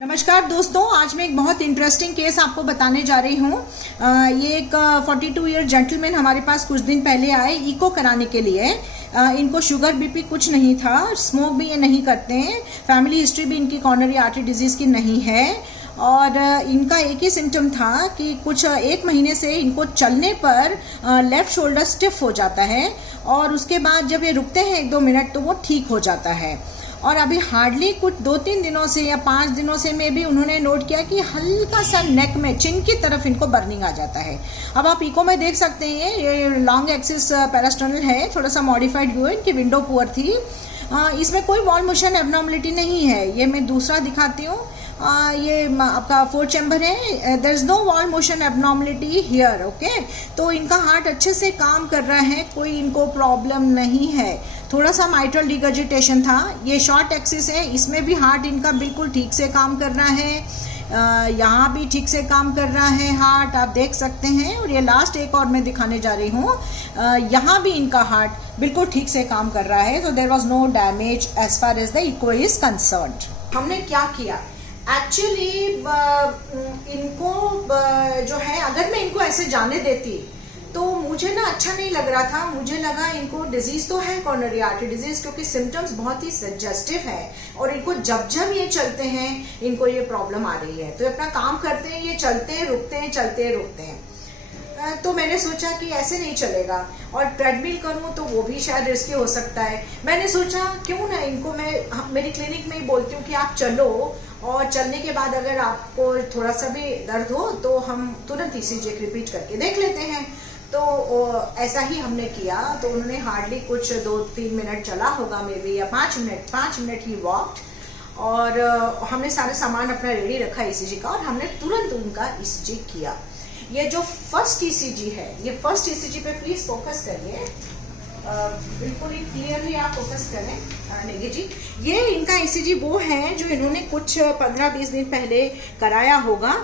नमस्कार दोस्तों, आज मैं एक बहुत इंटरेस्टिंग केस आपको बताने जा रही हूँ। ये एक 42 ईयर जेंटलमैन हमारे पास कुछ दिन पहले आए इको कराने के लिए। इनको शुगर बीपी कुछ नहीं था, स्मोक भी ये नहीं करते हैं, फैमिली हिस्ट्री भी इनकी कॉर्नरी आर्टरी डिजीज की नहीं है और इनका एक ही सिम्टम था कि कुछ एक महीने से इनको चलने पर लेफ्ट शोल्डर स्टिफ हो जाता है और उसके बाद जब ये रुकते हैं 1-2 मिनट तो वो ठीक हो जाता है। और अभी हार्डली कुछ 2-3 दिनों से या 5 दिनों से में भी उन्होंने नोट किया कि हल्का सा नेक में चिन की तरफ इनको बर्निंग आ जाता है। अब आप इको में देख सकते हैं ये लॉन्ग एक्सिस पेरास्टर्नल है, थोड़ा सा मॉडिफाइड व्यू है, इनकी विंडो पुअर थी। इसमें कोई वॉल मोशन एबनॉर्मलिटी नहीं है। ये मैं दूसरा दिखाती हूँ। ये आपका 4 चैम्बर है, there is no wall motion abnormality here. Okay, तो इनका हार्ट अच्छे से काम कर रहा है, कोई इनको प्रॉब्लम नहीं है। थोड़ा सा माइट्रल रिगर्जिटेशन था। ये शॉर्ट एक्सिस है, इसमें भी हार्ट इनका बिल्कुल ठीक से काम कर रहा है, यहाँ भी ठीक से काम कर रहा है हार्ट, आप देख सकते हैं। और ये लास्ट एक और मैं दिखाने जा रही हूँ, यहाँ भी इनका हार्ट बिल्कुल ठीक से काम कर रहा है। तो there was no damage as far as the echo is concerned. हमने क्या किया एक्चुअली, इनको जो है अगर मैं इनको ऐसे जाने देती तो मुझे ना अच्छा नहीं लग रहा था। मुझे लगा इनको डिजीज तो है कॉर्नरी आर्टरी डिजीज, क्योंकि सिम्टम्स बहुत ही सजेस्टिव है और इनको जब जब ये चलते हैं इनको ये प्रॉब्लम आ रही है। तो अपना काम करते हैं, ये चलते हैं रुकते हैं, चलते हैं रुकते हैं। तो मैंने सोचा कि ऐसे नहीं चलेगा और ट्रेडमिल करूं तो वो भी शायद रिस्की हो सकता है। मैंने सोचा क्यों ना इनको मैं मेरी क्लिनिक में ही बोलती हूँ कि आप चलो और चलने के बाद अगर आपको थोड़ा सा भी दर्द हो तो हम तुरंत ईसीजी रिपीट करके देख लेते हैं। तो ऐसा ही हमने किया। तो उन्होंने हार्डली कुछ 2-3 मिनट चला होगा मे बी, या 5 मिनट ही वॉक्ड और हमने सारे सामान अपना रेडी रखा ईसीजी का और हमने तुरंत उनका ईसीजी किया। ये जो फर्स्ट ईसीजी है, ये फर्स्ट ईसीजी पे प्लीज फोकस करिए, बिल्कुल ही क्लियरली आप फोकस करें नेगी जी। ये इनका ईसीजी वो है जो इन्होंने कुछ 15-20 दिन पहले कराया होगा।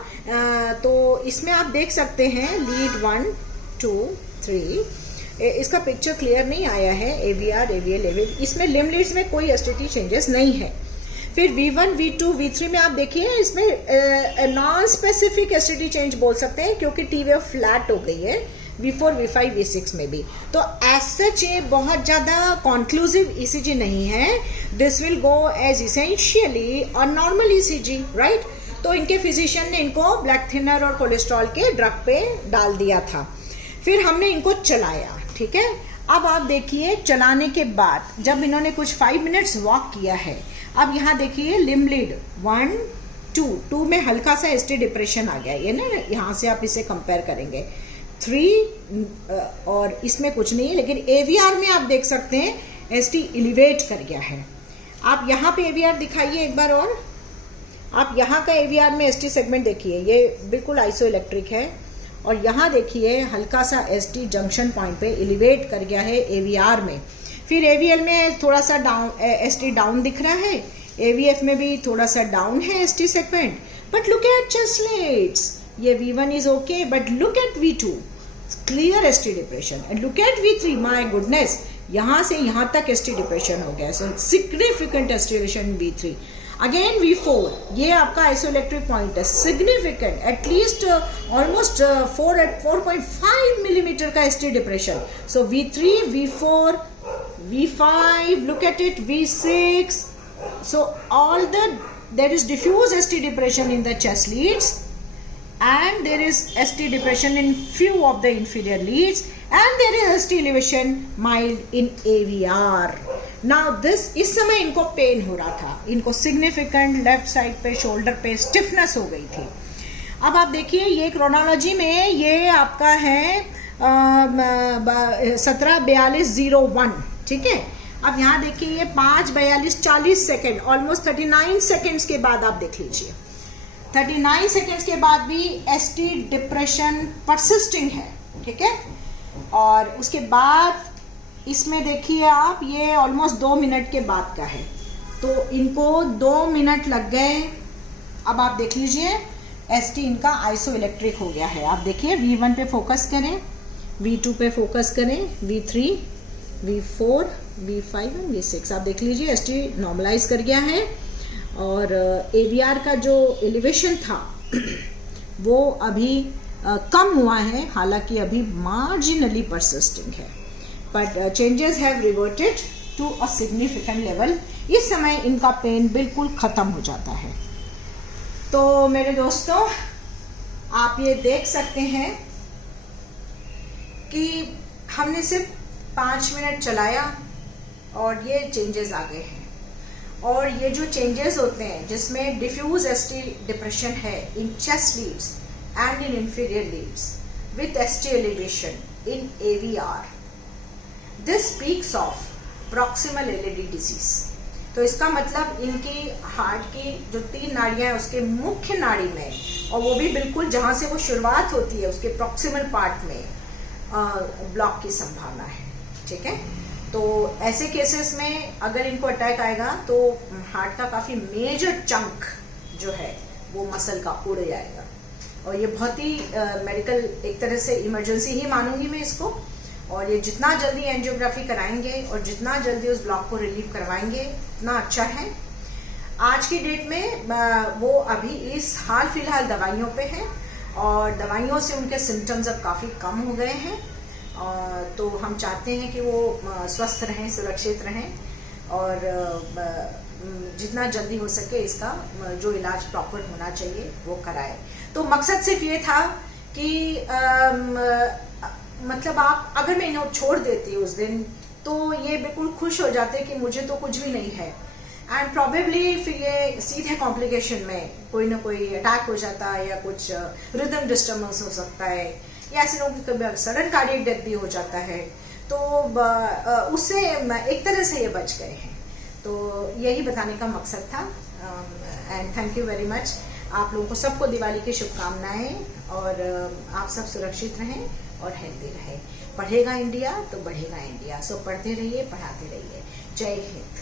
तो इसमें आप देख सकते हैं लीड 1, 2, 3। इसका पिक्चर क्लियर नहीं आया है, AVR, AVL, AVL। इसमें लिम लीड्स में कोई एसटीटी चेंजेस नहीं है। फिर V1, V2, V3 में आप देखिए इसमें नॉन स्पेसिफिक एसटीटी चेंज बोल सकते हैं क्योंकि टी वेव फ्लैट हो गई है। V4, V5, V6 में भी तो एज सच ये बहुत ज़्यादा कॉन्क्लूसिव ईसीजी नहीं है। This will go as essentially a normal ECG, right. तो इनके फिजिशियन ने इनको ब्लड थिनर और कोलेस्ट्रॉल के ड्रग पे डाल दिया था। फिर हमने इनको चलाया, ठीक है। अब आप देखिए चलाने के बाद जब इन्होंने कुछ 5 मिनट्स वॉक किया है, अब यहाँ देखिए लिम लीड 1, 2 में हल्का सा एसटी डिप्रेशन आ गया, ये ना यहाँ से आप इसे कंपेयर करेंगे। 3 और इसमें कुछ नहीं है, लेकिन एवीआर में आप देख सकते हैं एसटी एलिवेट कर गया है। आप यहाँ पे एवीआर दिखाइए एक बार और, आप यहाँ का एवीआर में एसटी सेगमेंट देखिए, ये बिल्कुल आइसो इलेक्ट्रिक है और यहाँ देखिए हल्का सा एसटी जंक्शन पॉइंट पे एलिवेट कर गया है एवीआर में। फिर एवीएल में थोड़ा सा डाउन, एसटी डाउन दिख रहा है, एवीएफ में भी थोड़ा सा डाउन है ST segment. But look at chest leads, ये V1 is okay, but look at V2 clear ST depression and look at V3, my goodness, यहाँ से यहाँ तक एसटी डिप्रेशन हो गया। सो सिग्निफिकेंट एस्टिलेशन V3। अगेन V4, ये आपका आइसोइलेक्ट्रिक पॉइंट है, सिग्निफिकेंट, एटलीस्ट ऑलमोस्ट 4.5 मिलीमीटर का ST depression. So V3, V4, V5, look at it, V6. So there is diffuse ST depression in the chest leads and there is ST depression in few of the inferior leads and there is ST elevation mild in AVR. Now इस समय इनको pen हो रहा था, इनको significant left side पे shoulder पे stiffness हो गई थी। अब आप देखिए ये क्रोनोलॉजी में ये आपका है 17:42:01, ठीक है। अब यहाँ देखिए ये 5:42:40 सेकेंड, ऑलमोस्ट 39 सेकेंड्स के बाद आप देख लीजिए, 39 सेकेंड्स के बाद भी एसटी डिप्रेशन परसिस्टिंग है, ठीक है। और उसके बाद इसमें देखिए आप ये ऑलमोस्ट 2 मिनट के बाद का है, तो इनको 2 मिनट लग गए। अब आप देख लीजिए एसटी इनका आइसो इलेक्ट्रिक हो गया है। आप देखिए V1 पे फोकस करें, V2 पे फोकस करें, V3, V4, V5 और V6 आप देख लीजिए एसटी नॉर्मलाइज कर गया है। और AVR का जो एलिवेशन था वो अभी कम हुआ है, हालांकि अभी मार्जिनली परसिस्टिंग है, but changes have reverted to a significant level. इस समय इनका पेन बिल्कुल ख़त्म हो जाता है। तो मेरे दोस्तों, आप ये देख सकते हैं कि हमने सिर्फ 5 मिनट चलाया और ये चेंजेस आ गए हैं। और ये जो चेंजेस होते हैं जिसमें डिफ्यूज ST डिप्रेशन है in chest leads and in inferior leads with ST elevation in AVR, this speaks of proximal LAD disease. तो इसका मतलब इनकी हार्ट की जो 3 नाड़ियां हैं उसके मुख्य नाड़ी में, और वो भी बिल्कुल जहां से वो शुरुआत होती है उसके प्रॉक्सिमल पार्ट में ब्लॉक की संभावना है। ठीक है, तो ऐसे केसेस में अगर इनको अटैक आएगा तो हार्ट का काफी मेजर चंक जो है वो मसल का उड़ जाएगा, और ये बहुत ही मेडिकल एक तरह से इमरजेंसी ही मानूंगी मैं इसको। और ये जितना जल्दी एंजियोग्राफी कराएंगे और जितना जल्दी उस ब्लॉक को रिलीव करवाएंगे उतना अच्छा है। आज की डेट में वो अभी इस हाल फिलहाल दवाइयों पे हैं, और दवाइयों से उनके सिम्टम्स अब काफ़ी कम हो गए हैं। तो हम चाहते हैं कि वो स्वस्थ रहें, सुरक्षित रहें, और जितना जल्दी हो सके इसका जो इलाज प्रॉपर होना चाहिए वो कराए। तो मकसद सिर्फ ये था कि मतलब आप, अगर मैं इन्हें छोड़ देती उस दिन तो ये बिल्कुल खुश हो जाते कि मुझे तो कुछ भी नहीं है, एंड प्रॉबेबली फिर ये सीधे कॉम्प्लिकेशन में कोई ना कोई अटैक हो जाता है, या कुछ रिदम डिस्टर्बेंस हो सकता है, या ऐसे लोगों की कभी सडन कार्डियक डेथ भी हो जाता है। तो उससे एक तरह से ये बच गए हैं। तो यही बताने का मकसद था, and thank you very much. आप लोगों को सबको दिवाली की शुभकामनाएं, और आप सब सुरक्षित रहें और हेल्दी रहें। पढ़ेगा इंडिया तो बढ़ेगा इंडिया। सो पढ़ते रहिए, पढ़ाते रहिए। जय हिंद।